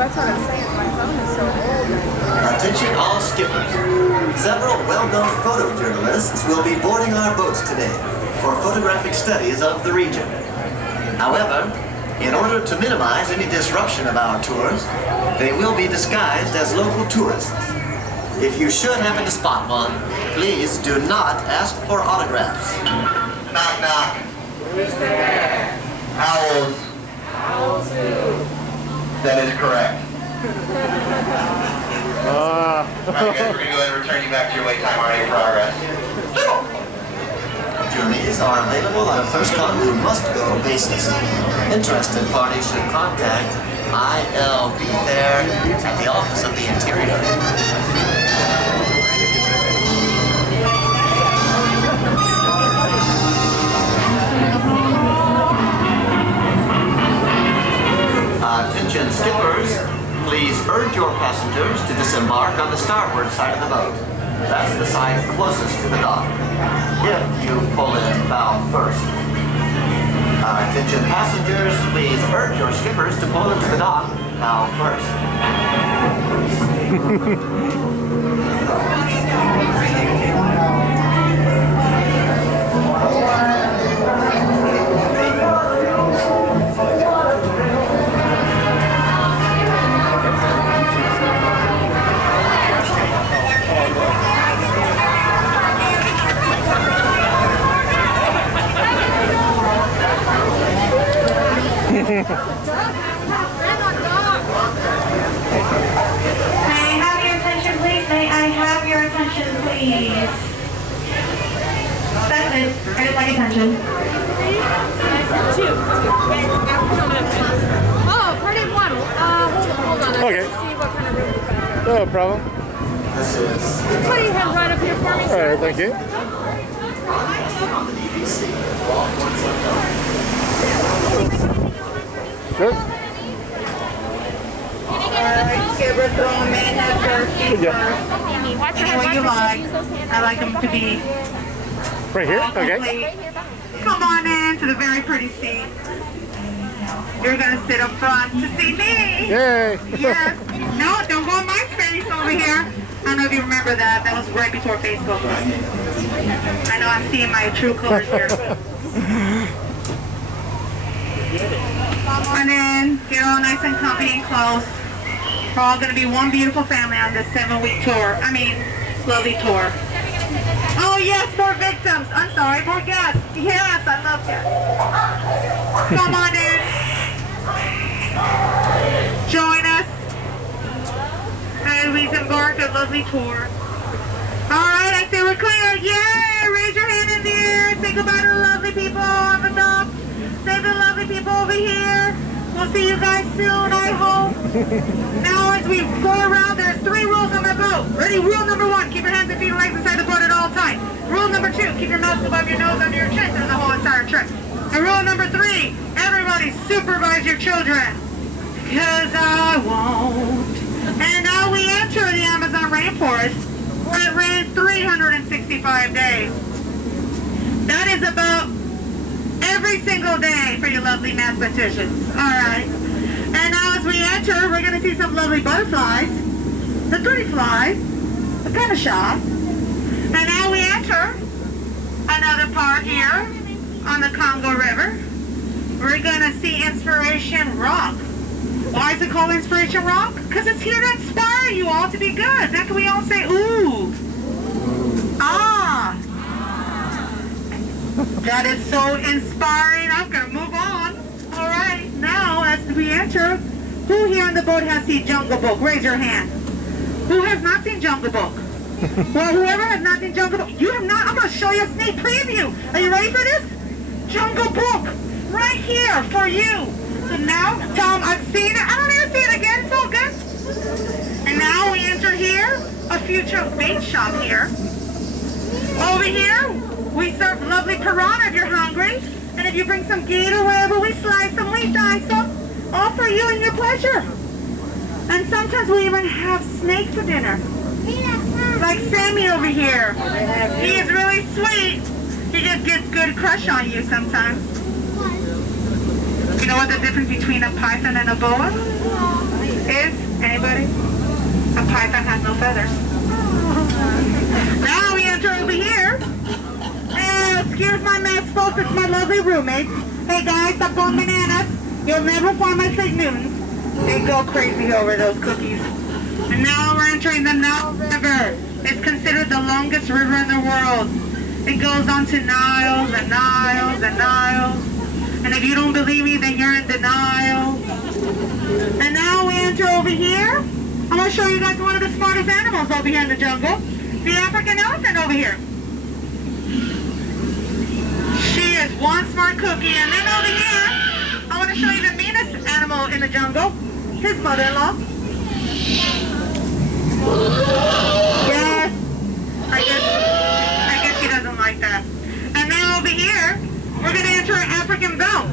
that's what I'm saying. My phone is so old. Attention all skippers. Several well-known photojournalists will be boarding our boats today for photographic studies of the region. However, in order to minimize any disruption of our tours, they will be disguised as local tourists. If you should happen to spot one, please do not ask for autographs. Knock, knock. Who's there? Owls. Owls who? That is correct. Alright guys, we're going to go ahead and return you back to your wait time already in progress. Journeys are available on a first-come who must-go basis. Interested parties should contact ILB there at the Office of the Interior. Attention skippers, please urge your passengers to disembark on the starboard side of the boat. That's the side closest to the dock. If you pull in bow first. Attention passengers, please urge your skippers to pull into the dock bow first. That's it. I just like attention. Oh, part in one. Hold on. Okay. Let's see what kind of room we got. No problem. What do you have right up here for me, sir? Alright, thank you. Sure. Alright, Skipper, throw them in at first. Good job. Any way you like. I like them to be Right here? Okay. complete. Come on in to the very pretty seat. You're gonna sit up front to see me. Yay! Yes. No, don't go on my face over here. I don't know if you remember that. That was right before Facebook. I know I'm seeing my true colors here. And then get all nice and comfy and close. We're all going to be one beautiful family on this 7-week tour. I mean, lovely tour. Oh yes, more victims. I'm sorry, more guests. Yes, I love guests. Come on in. Join us as we embark a lovely tour. Alright, I say we're clear. Yay! Raise your hand in the air. Say goodbye to the lovely people on the dock. Say to the lovely people over here. We'll see you guys soon, I hope. Now as we go around, there's 3 rules on the boat. Ready? Rule number 1, keep your hands and feet and legs inside the boat at all times. Rule number 2, keep your mouth above your nose under your chin through the whole entire trip. And rule number 3, everybody supervise your children. Because I won't. And now we enter the Amazon rainforest where it rains 365 days. That is about every single day for you lovely mathematicians. Alright. And now as we enter, we're going to see some lovely butterflies. The pretty flies. They're kind of shy. And now we enter another part here on the Congo River. We're going to see Inspiration Rock. Why is it called Inspiration Rock? Because it's here to inspire you all to be good. Then can we all say, ooh. Ah. That is so inspiring. I'm going to move on. All right. Now, as we enter, who here on the boat has seen Jungle Book? Raise your hand. Who has not seen Jungle Book? Well, whoever has not seen Jungle Book, you have not. I'm going to show you a sneak preview. Are you ready for this? Jungle Book. Right here for you. So now, Tom, I've seen it. I don't need to see it again. It's all good. And now we enter here, a future bait shop here. Over here, we serve lovely piranha if you're hungry. And if you bring some gator, wherever we slice them, we dice them. All for you and your pleasure. And sometimes we even have snake for dinner. Like Sammy over here. He is really sweet. He just gets good crush on you sometimes. You know what the difference between a python and a boa is? python has no feathers. Now we enter over here. Excuse my mess, folks. It's my lovely roommate. Hey guys, stop going bananas. You'll never find my signals. They go crazy over those cookies. And now we're entering the Nile River. It's considered the longest river in the world. It goes on to Niles and Niles and Niles. And if you don't believe me, then you're in denial. And now we enter over here. I'm going to show you guys one of the smartest animals over here in the jungle. The African elephant over here. She is one smart cookie. And then over here, I want to show you the meanest animal in the jungle. His mother-in-law. Yes. I guess he doesn't like that. And now over here, we're going to enter an African belt.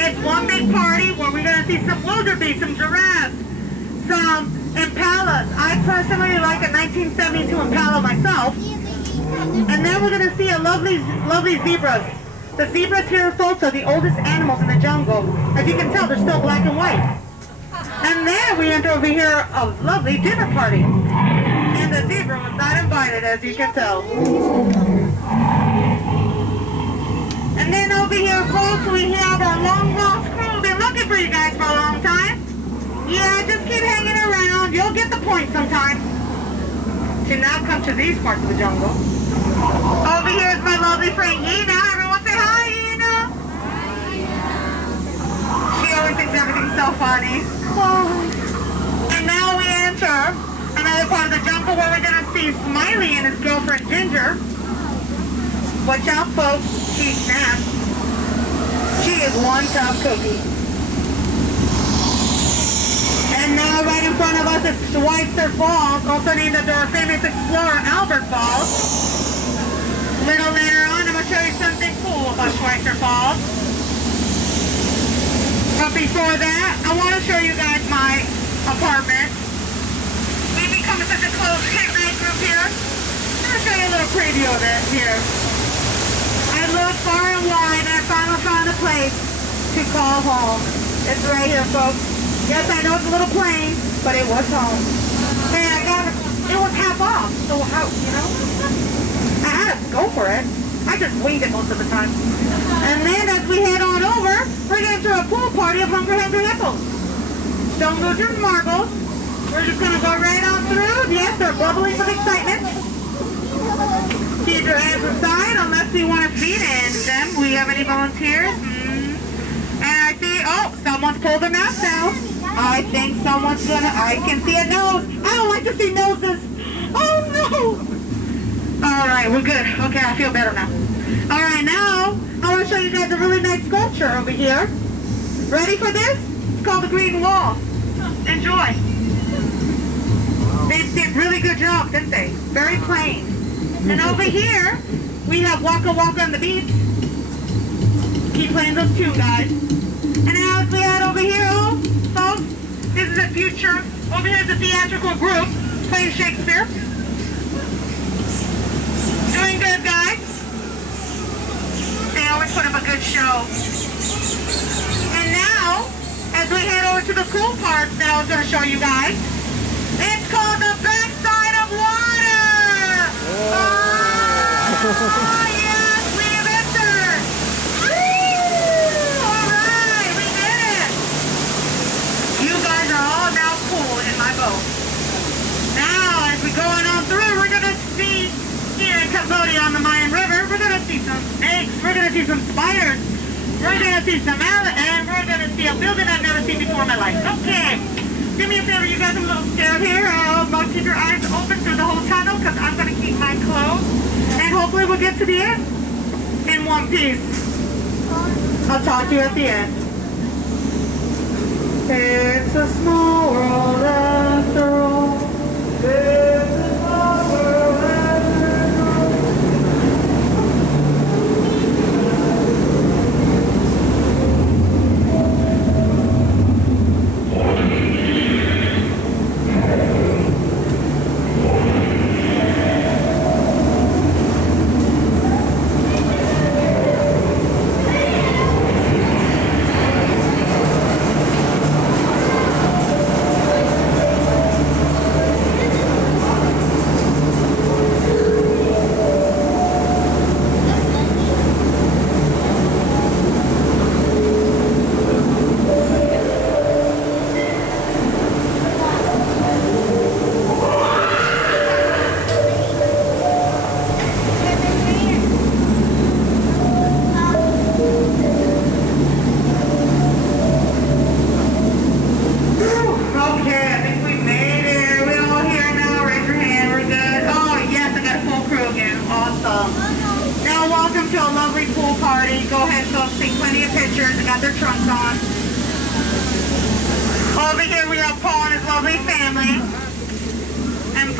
It's one big party where we're going to see some wildebeest, some giraffes, some impalas. I personally like a 1972 impala myself. And then we're going to see a lovely zebras. The zebras here, folks, are the oldest animals in the jungle. As you can tell, they're still black and white. And then we enter over here a lovely dinner party. And the zebra was not invited, as you can tell. And then over here, folks, we have our long lost crew. Been looking for you guys for a long time. Yeah, just keep hanging around. You'll get the point sometime. To now come to these parts of the jungle. Over here is my lovely friend Yena. Everyone say hi, Yena. She always thinks everything's so funny. And now we enter another part of the jungle where we're going to see Smiley and his girlfriend Ginger. Watch out, folks. She snaps. She is one tough cookie. And now right in front of us is Schweitzer Falls, also named after our famous explorer Albert Falls. A little later on, I'm going to show you something cool about Schweitzer Falls. But before that, I want to show you guys my apartment. We've become such a close hit-night group here. I'm going to show you a little preview of it here. I looked far and wide and I finally found a place to call home. It's right here, folks. Yes, I know it's a little plain, but it was home. Hey, it was half off, so how, you know? I had to go for it. I just winged it most of the time. And then as we head on over, we're going to a pool party of hungry hippos. Don't lose your marbles. We're just going to go right on through. Yes, they're bubbling with excitement. Keep your hands aside unless you want to feed in them. We have any volunteers? And I see, oh, someone's pulled their mask down. I think someone's I can see a nose. I don't like to see noses. Oh no. All right, we're good. Okay, I feel better now. All right, now I want to show you guys a really nice sculpture over here. Ready for this? It's called the Green Wall. Enjoy. They did really good job, didn't they? Very plain. And over here, we have Waka Waka on the beach. Keep playing those tunes, guys. And now as we head over here, folks, this is a future. Over here is a theatrical group playing Shakespeare. Doing good, guys. They always put up a good show. And now, as we head over to the cool part that I was going to show you guys, it's called the backside of water. Oh, yes, we have entered. Woo! All right, we did it. You guys are all now cool in my boat. Now, as we go on through, we're going to see here in Cambodia on the Mayan River, we're going to see some snakes, we're going to see some spiders, we're going to see some and we're going to see a building I've never seen before in my life. Okay, do me a favor, you guys are a little scared here. Keep your eyes open through the whole tunnel because I'm going to keep mine closed. And hopefully we'll get to the end in one piece. I'll talk to you at the end. It's a small world after all. It's a small world after all.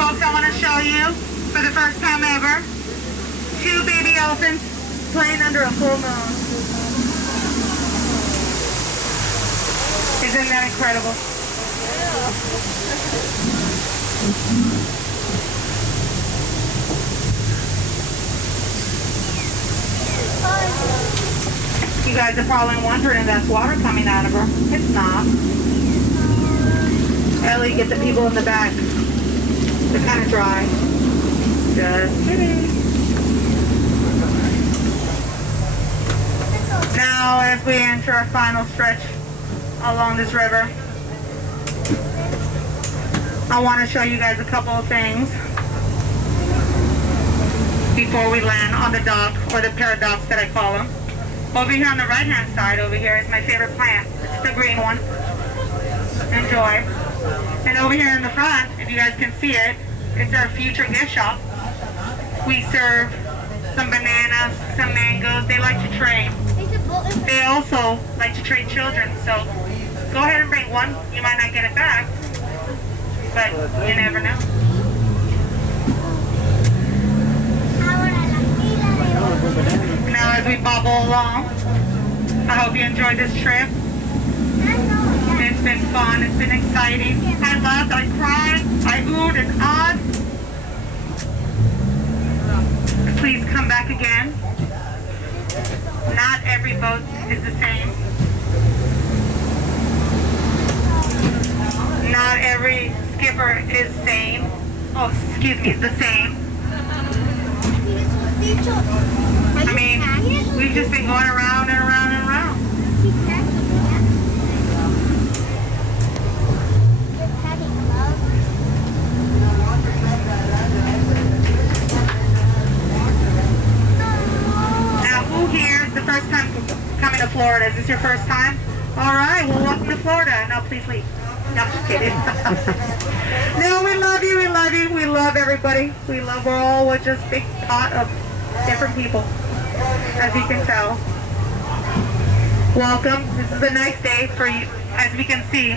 folks, I want to show you, for the first time ever, 2 baby elephants playing under a full moon. Isn't that incredible? You guys are probably wondering if that's water coming out of her. It's not. Ellie, get the people in the back. They're kind of dry. Just kidding. Now, as we enter our final stretch along this river, I want to show you guys a couple of things before we land on the dock, or the paradox that I call them. Over here on the right-hand side, over here is my favorite plant. It's the green one. Enjoy. And over here in the front, if you guys can see it, it's our future gift shop. We serve some bananas, some mangoes. They like to trade. They also like to trade children, so go ahead and bring one. You might not get it back, but you never know. Now as we bobble along, I hope you enjoyed this trip. It's been fun, it's been exciting. I laughed, I cried, I oohed and awed. Please come back again. Not every boat is the same. Not every skipper is same. Oh, excuse me, the same. I mean, we've just been going around and around and around. Now, who here is the first time coming to Florida? Is this your first time? All right, well, welcome to Florida. No, please leave. No, I'm just kidding. No, we love you, we love you, we love everybody. We're all just a big pot of different people, as you can tell. Welcome. This is a nice day for you. As we can see,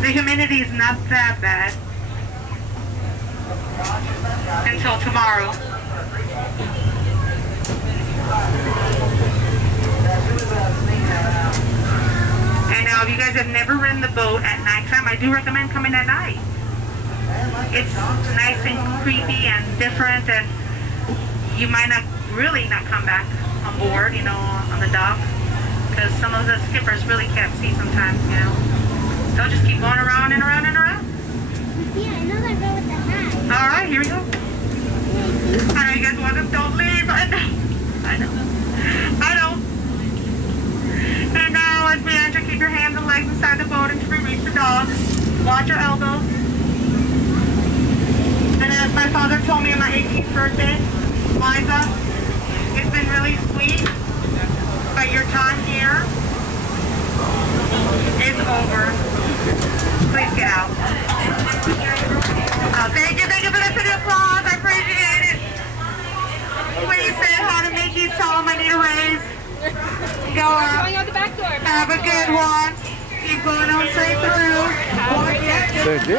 the humidity is not that bad until tomorrow. And now, if you guys have never ridden the boat at nighttime, I do recommend coming at night. It's nice and creepy and different, and you might really not come back on board, you know, on the dock, because some of the skippers really can't see sometimes, you know. They'll just keep going around and around and around. Yeah, I know that girl with the hat. All right, here we go. I know you guys want us, don't leave. I know. And now, as we enter, keep your hands and legs inside the boat until we reach the dock. Watch your elbows. And as my father told me on my 18th birthday, Liza, it's been really sweet, but your time here is over. Please get out. Oh, thank you for the applause. I appreciate it. Please say hi to Mickey. Tell him I need a raise. Go up. Going out the back door. Have a good one. Keep going on straight through. Thank you.